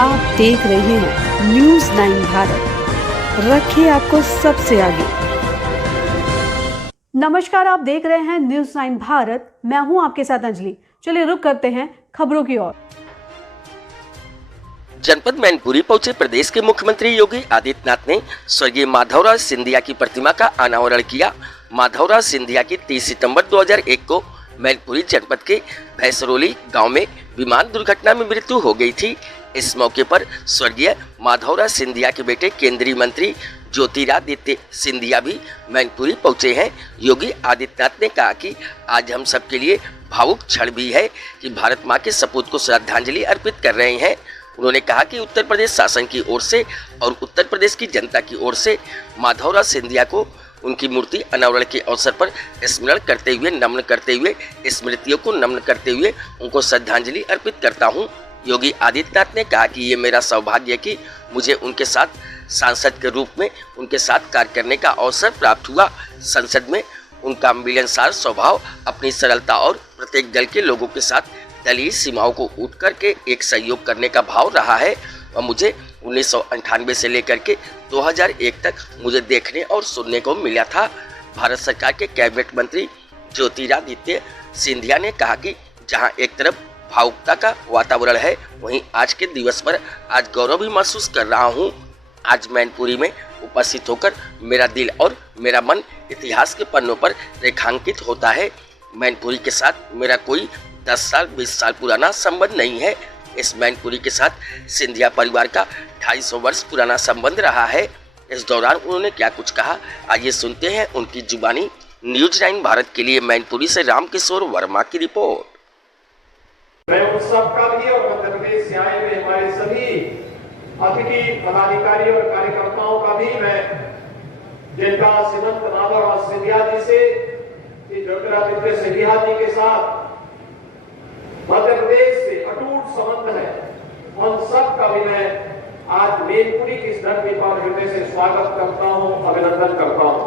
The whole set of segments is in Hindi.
आप देख रहे हैं न्यूज़ 9 भारत, रखिए आपको सबसे आगे। नमस्कार, आप देख रहे हैं न्यूज़ 9 भारत, मैं हूं आपके साथ अंजलि। चलिए रुक करते हैं खबरों की ओर। जनपद मैनपुरी पहुंचे प्रदेश के मुख्यमंत्री योगी आदित्यनाथ ने स्वर्गीय माधवराव सिंधिया की प्रतिमा का अनावरण किया। माधवराव सिंधिया की 30 सितंबर 2001 को मैनपुरी जनपद के भैंसरोली गांव में विमान दुर्घटना में मृत्यु हो गई थी। इस मौके पर स्वर्गीय माधवराव सिंधिया के बेटे केंद्रीय मंत्री ज्योतिरादित्य सिंधिया भी मैनपुरी पहुंचे हैं। योगी आदित्यनाथ ने कहा कि आज हम सबके लिए भावुक क्षण भी है कि भारत माँ के सपूत को श्रद्धांजलि अर्पित कर रहे हैं। उन्होंने कहा कि उत्तर प्रदेश शासन की ओर से और उत्तर प्रदेश की जनता की ओर से माधवराव सिंधिया को उनकी मूर्ति अनावरण के अवसर पर स्मरण करते हुए नमन करते हुए स्मृतियों को नमन करते हुए उनको श्रद्धांजलि अर्पित करता हूं। योगी आदित्यनाथ ने कहा कि ये मेरा सौभाग्य है कि मुझे उनके साथ सांसद के रूप में उनके साथ कार्य करने का अवसर प्राप्त हुआ। संसद में उनका मिलनसार स्वभाव, अपनी सरलता और प्रत्येक दल के लोगों के साथ दलीय सीमाओं को उठ करके एक सहयोग करने का भाव रहा है और मुझे 1998 से लेकर के 2001 तक मुझे देखने और सुनने को मिला था। भारत सरकार के कैबिनेट मंत्री ज्योतिरादित्य सिंधिया ने कहा कि जहां एक तरफ भावुकता का वातावरण है, वहीं आज के दिवस पर आज गौरव भी महसूस कर रहा हूं। आज मैनपुरी में उपस्थित होकर मेरा दिल और मेरा मन इतिहास के पन्नों पर रेखांकित होता है। मैनपुरी के साथ मेरा कोई 10 साल 20 साल पुराना संबंध नहीं है। इस मैनपुरी के साथ सिंधिया परिवार का 250 वर्ष पुराना संबंध रहा है। इस दौरान उन्होंने क्या कुछ कहा, आइए सुनते हैं उनकी जुबानी। न्यूज़ 9 भारत के लिए मैनपुरी से रामकिशोर वर्मा की रिपोर्ट। मैं उन सबका भी और मध्य प्रदेश से आए हुए हमारे सभी अतिथि पदाधिकारी और कार्यकर्ताओं का भी मैं, जिनका श्रीमंत माधवराव सिंधिया जी से ज्योतिरादित्य सिंधिया जी के साथ मध्य प्रदेश से अटूट संबंध है, उन सब का भी मैं आज मैनपुरी की इस धरती पर हृदय से स्वागत करता हूं, अभिनंदन करता हूं।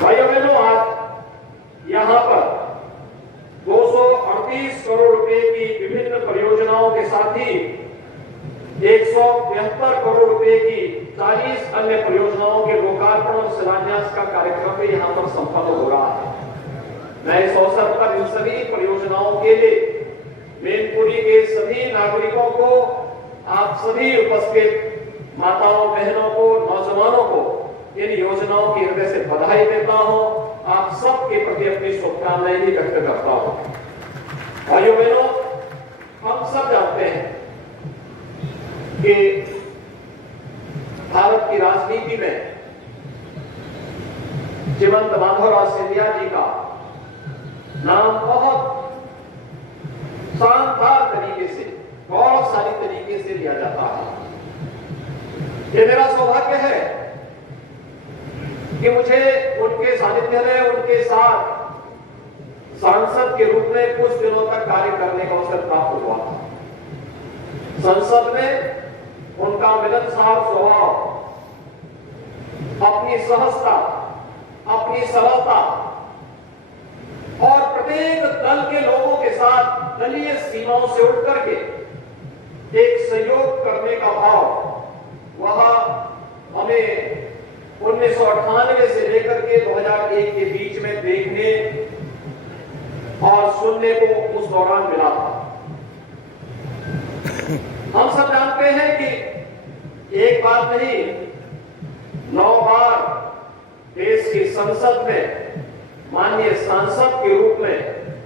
भाइयों बहनों, आज यहां पर 238 करोड़ रुपए की विभिन्न परियोजनाओं के साथ ही 172 करोड़ रुपए की 40 अन्य परियोजनाओं के लोकार्पण और शिलान्यास का कार्यक्रम भी यहां पर संपन्न हो रहा है। मैं इस अवसर पर इन सभी परियोजनाओं के लिए मैनपुरी के सभी नागरिकों को, आप सभी उपस्थित माताओं, बहनों को, नौजवानों को इन योजनाओं की हृदय से बधाई देता हूं। आप सबके प्रति अपनी शुभकामनाएं भी व्यक्त करता हूं। भाइयों बहनों, हम सब जानते हैं कि भारत की राजनीति में श्रीमंत माधवराव सिंधिया जी का नाम बहुत शानदार तरीके से, गौरवशाली तरीके से लिया जाता है। ये मेरा सौभाग्य है कि मुझे उनके सानिध्य में, उनके साथ सांसद के रूप में कुछ दिनों तक कार्य करने का अवसर प्राप्त हुआ था। संसद में उनका मिलनसार स्वभाव, अपनी सहजता, अपनी सरलता और प्रत्येक दल के लोगों के साथ दलीय सीमाओं से उठ करके एक सहयोग करने का भाव, वह हमें 1998 से लेकर के 2001 के बीच में देखने और सुनने को उस दौरान मिला था। हम सब जानते हैं कि एक बार नहीं, 9 बार देश की संसद में माननीय सांसद के रूप में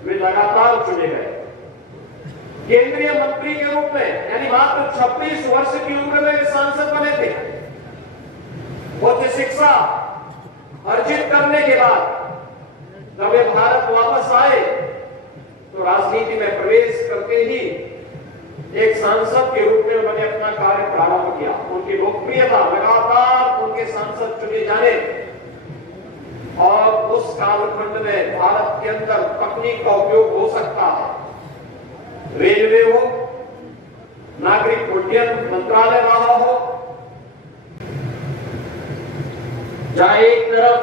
वे लगातार चुने गए। केंद्रीय मंत्री के रूप में, यानी मात्र 26 वर्ष की उम्र में वे सांसद बने थे। उच्च शिक्षा अर्जित करने के बाद जब वे भारत वापस आए तो राजनीति में प्रवेश करते ही एक सांसद के रूप में उन्होंने अपना कार्य प्रारंभ किया। उनकी लोकप्रियता लगातार उनके सांसद चुने जाने और उस कालखंड में भारत के अंदर तकनीक का उपयोग हो सकता है, रेलवे हो, नागरिक उड्डयन मंत्रालय रहा हो, जहां एक तरफ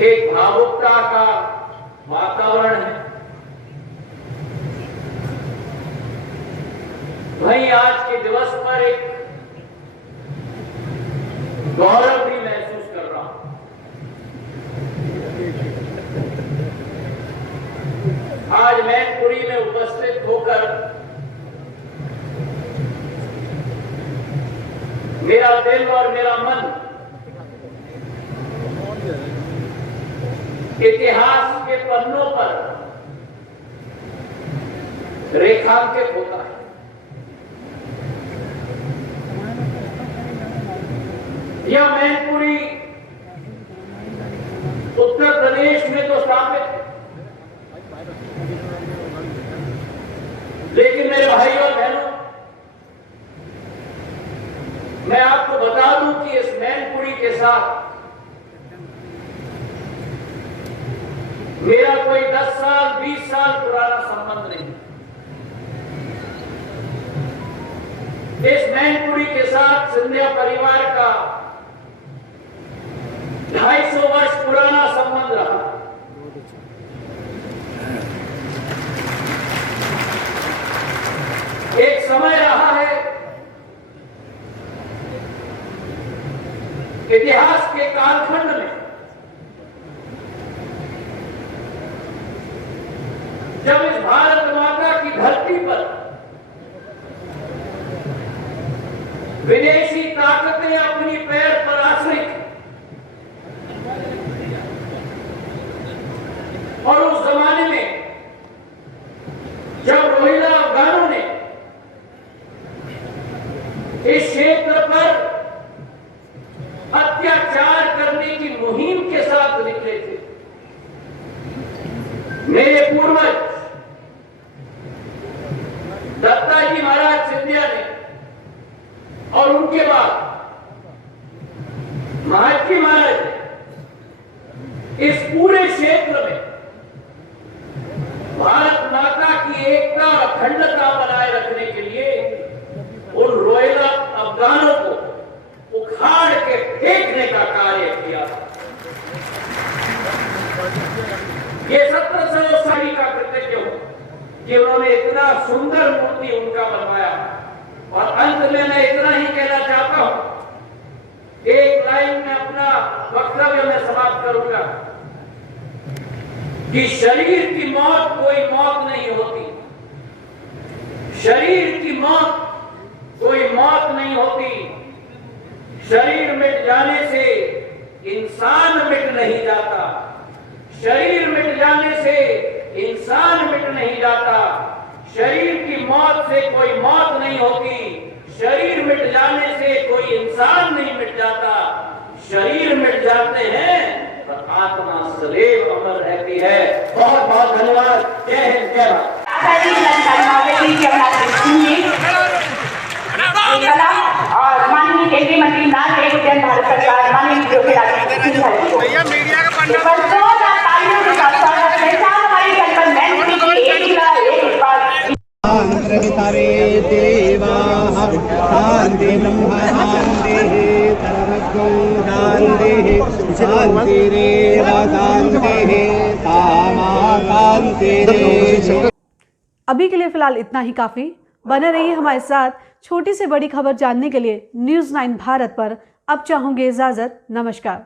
एक भावुकता का वातावरण है, वहीं आज के दिवस पर एक गौरव भी महसूस कर रहा हूं। आज मैनपुरी में उपस्थित होकर मेरा दिल और मेरा मन इतिहास के पन्नों पर रेखांकित होता है। यह मैनपुरी उत्तर प्रदेश में तो स्थापित है, लेकिन मेरे भाइयों और बहनों, मैं आपको बता दूं कि इस मैनपुरी के साथ मेरा कोई 10 साल 20 साल पुराना संबंध नहीं। इस मैनपुरी के साथ सिंधिया परिवार का 250 वर्ष पुराना संबंध रहा। एक समय रहा है इतिहास के कालखंड में जब इस भारत माता की धरती पर विदेशी ताकतें अपनी पैर पर आश्रित, और उस जमाने में जब रोहिला अफगानों ने इस क्षेत्र पर अत्याचार करने की मुहिम के साथ निकले थे, मेरे पूर्वज दत्ताजी महाराज सिंधिया ने और उनके बाद महाजी महाराज ने इस पूरे क्षेत्र में भारत माता की एकता और अखंडता बनाए रखने के लिए उन रोहिला अफगानों को उखाड़ के फेंकने का कार्य किया। ये 1700 साल का कृतज्ञ हूं कि उन्होंने इतना सुंदर मूर्ति उनका बनवाया। और अंत में मैं इतना ही कहना चाहता हूं, एक लाइन में अपना वक्तव्य में समाप्त करूंगा कि शरीर की मौत कोई मौत नहीं होती, शरीर की मौत कोई मौत नहीं होती। शरीर मिट जाने से इंसान मिट नहीं जाता, शरीर मिट जाने से इंसान मिट नहीं जाता। शरीर की मौत से कोई मौत नहीं होती, शरीर मिट जाने से कोई इंसान नहीं मिट जाता। शरीर मिट जाते हैं पर आत्मा सदैव अमर रहती है। बहुत बहुत धन्यवाद। जय हिंद, जय भारत। और माननीय केंद्रीय मंत्री नागरिक उड्डयन भारत सरकार माननीय योगी मीडिया का अभी के लिए फिलहाल इतना ही काफी। बने रहिए हमारे साथ। छोटी से बड़ी खबर जानने के लिए न्यूज़ 9 भारत पर अब चाहूंगी इजाजत। नमस्कार।